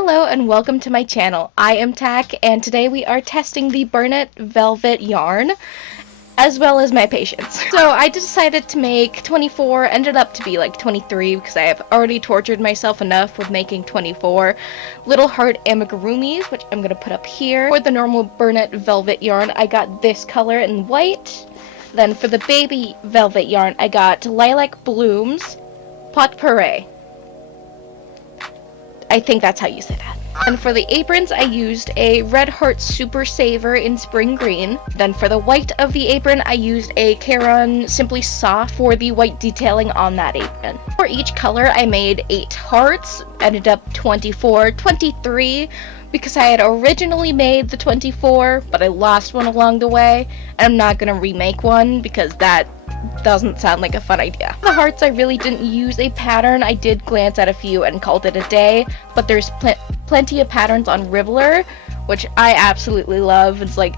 Hello and welcome to my channel. I am Tack and today we are testing the Bernat Velvet yarn as well as my patience. So I decided to make 24, ended up to be like 23 because I have already tortured myself enough with making 24 little heart amigurumis, which I'm going to put up here. For the normal Bernat Velvet yarn, I got this color in white. Then for the baby velvet yarn, I got lilac blooms, pot pourri. I think that's how you say that. And for the aprons, I used a Red Heart Super Saver in spring green. Then for the white of the apron, I used a Caron Simply Soft for the white detailing on that apron. For each color, I made 8 hearts, ended up 24, 23, because I had originally made the 24, but I lost one along the way, and I'm not gonna remake one because that doesn't sound like a fun idea. For the hearts, I really didn't use a pattern. I did glance at a few and called it a day, but there's plenty of patterns on Ribbler, which I absolutely love. It's like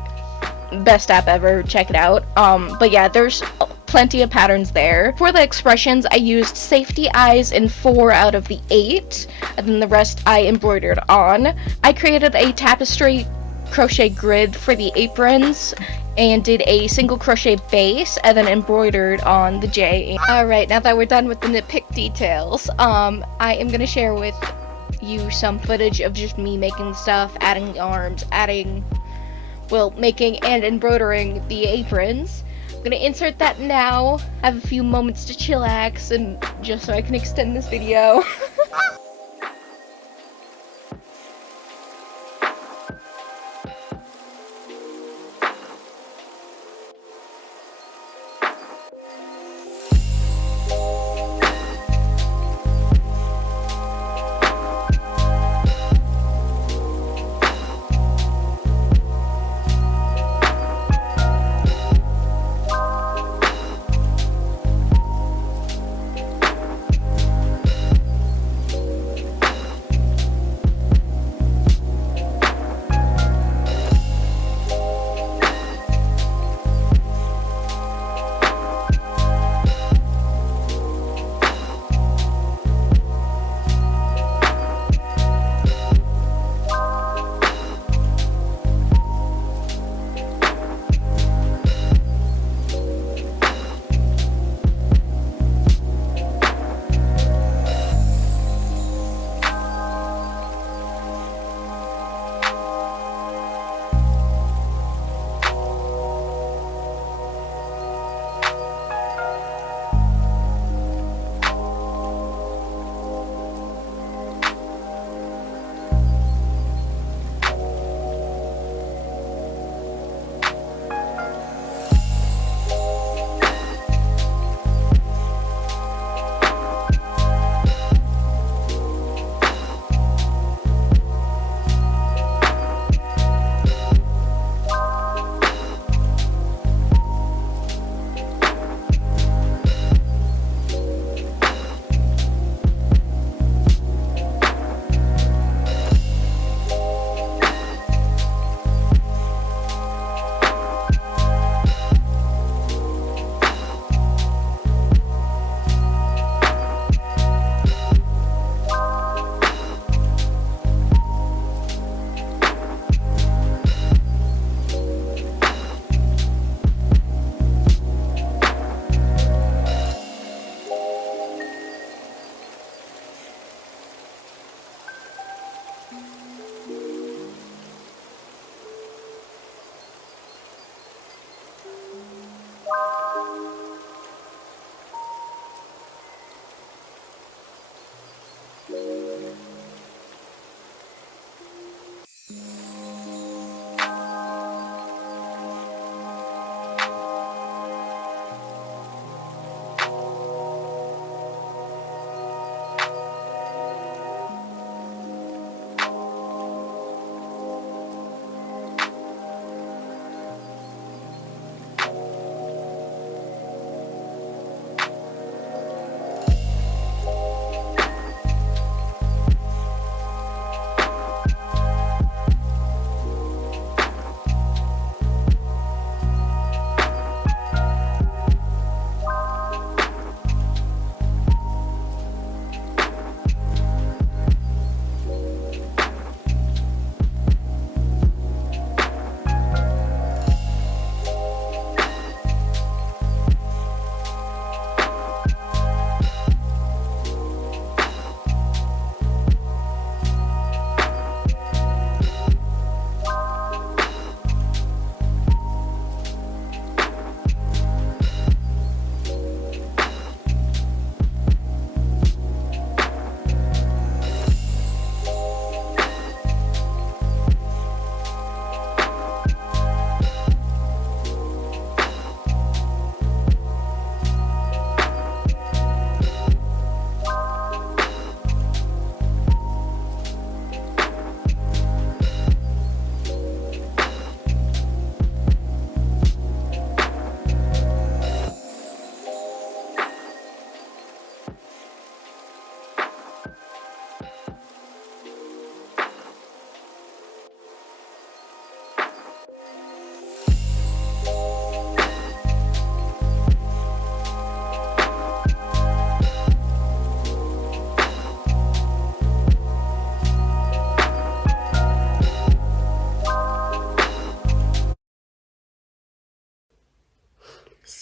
best app ever, check it out. But yeah, there's plenty of patterns there. For the expressions, I used safety eyes in 4 out of the 8, and then the rest I embroidered on. I created a tapestry crochet grid for the aprons and did a single crochet base and then embroidered on the J. Alright, now that we're done with the nitpick details, I am gonna share with you some footage of just me making stuff, adding the arms, making and embroidering the aprons. I'm gonna insert that now, have a few moments to chillax, and just so I can extend this video.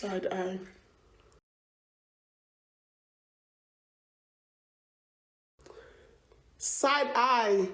Side eye. Side eye.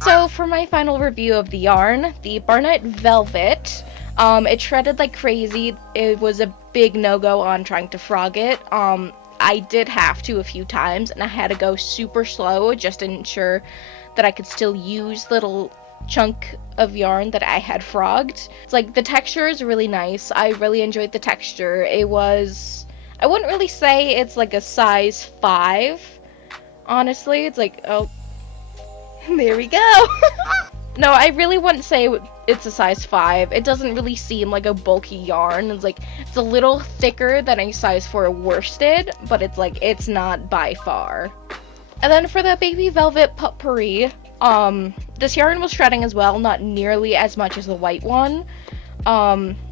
So for my final review of the yarn, the Bernat Velvet, it shredded like crazy. It was a big no-go on trying to frog it. I did have to a few times, and I had to go super slow just to ensure that I could still use little chunk of yarn that I had frogged. It's like the texture is really nice. I really enjoyed the texture. It was, I wouldn't really say it's like a size 5. Honestly, it's like, oh, there we go. No, I really wouldn't say it's a size 5. It doesn't really seem like a bulky yarn. It's like, it's a little thicker than a size 4 worsted, but it's like, it's not by far. And then for the Baby Velvet Potpourri, this yarn was shredding as well, not nearly as much as the white one.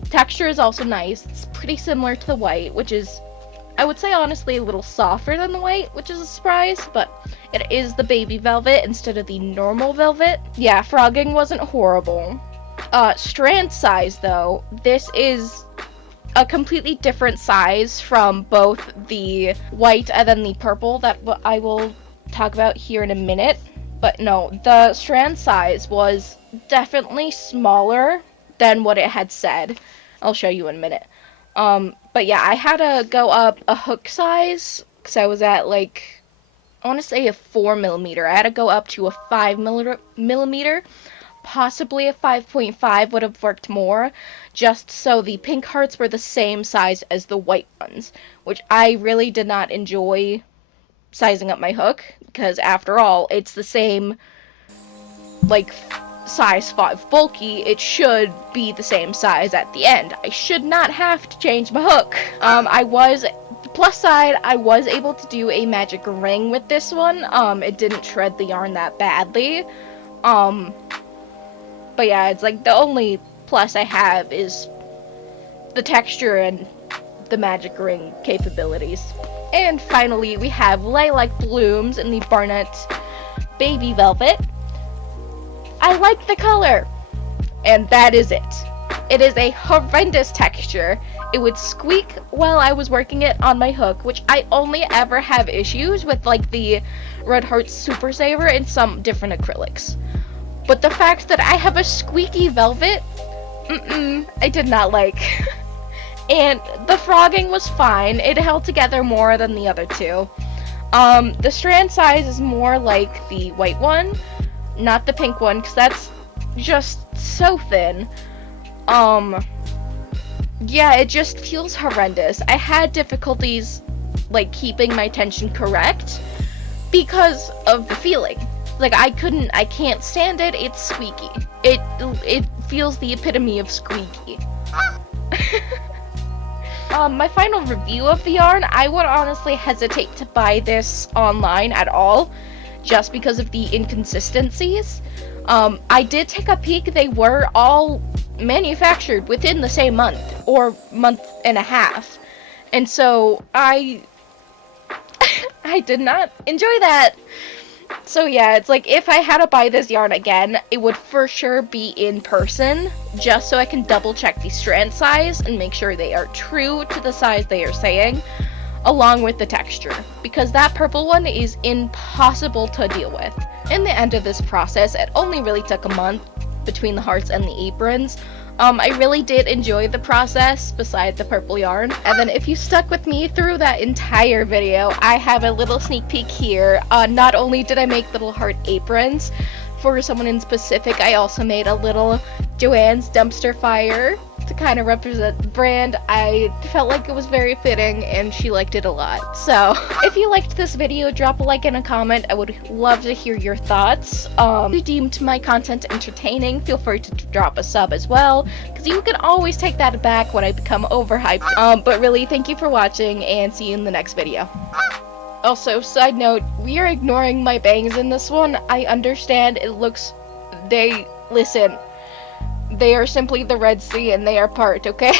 Texture is also nice. It's pretty similar to the white, which is, I would say honestly, a little softer than the white, which is a surprise, but it is the Baby Velvet instead of the normal velvet. Yeah, frogging wasn't horrible. Strand size though, this is a completely different size from both the white and then the purple that I will talk about here in a minute. But no, the strand size was definitely smaller than what it had said. I'll show you in a minute. But yeah, I had to go up a hook size because I was at like, I want to say a 4mm. I had to go up to a 5mm. Possibly a 5.5 would have worked more, just so the pink hearts were the same size as the white ones, which I really did not enjoy sizing up my hook, because after all, it's the same, like, size 5 bulky. It should be the same size at the end. I should not have to change my hook. Plus side, I was able to do a magic ring with this one. It didn't shred the yarn that badly. But yeah, it's like the only plus I have is the texture and the magic ring capabilities. And finally, we have Lilac Blooms in the Bernat Baby Velvet. I like the color, and that is it. It is a horrendous texture. It would squeak while I was working it on my hook, which I only ever have issues with, like the Red Heart Super Saver and some different acrylics. But the fact that I have a squeaky velvet, I did not like. And the frogging was fine. It held together more than the other two. The strand size is more like the white one, not the pink one, because that's just so thin. Yeah, it just feels horrendous. I had difficulties, like, keeping my tension correct because of the feeling. Like, I can't stand it. It's squeaky. It feels the epitome of squeaky. My final review of the yarn, I would honestly hesitate to buy this online at all, just because of the inconsistencies. I did take a peek. They were all manufactured within the same month, or month and a half. And so, I did not enjoy that. So yeah, it's like, if I had to buy this yarn again, it would for sure be in person, just so I can double check the strand size and make sure they are true to the size they are saying, along with the texture, because that purple one is impossible to deal with. In the end of this process, it only really took a month between the hearts and the aprons. I really did enjoy the process, beside the purple yarn. And then if you stuck with me through that entire video, I have a little sneak peek here. Not only did I make little heart aprons for someone in specific, I also made a little Joann's dumpster fire to kind of represent the brand. I felt like it was very fitting, and she liked it a lot. So, if you liked this video, drop a like and a comment. I would love to hear your thoughts. If you deemed my content entertaining, feel free to drop a sub as well, because you can always take that back when I become overhyped. But really, thank you for watching, and see you in the next video. Also, side note, we are ignoring my bangs in this one. I understand it looks... listen... They are simply the Red Sea and they are part, okay?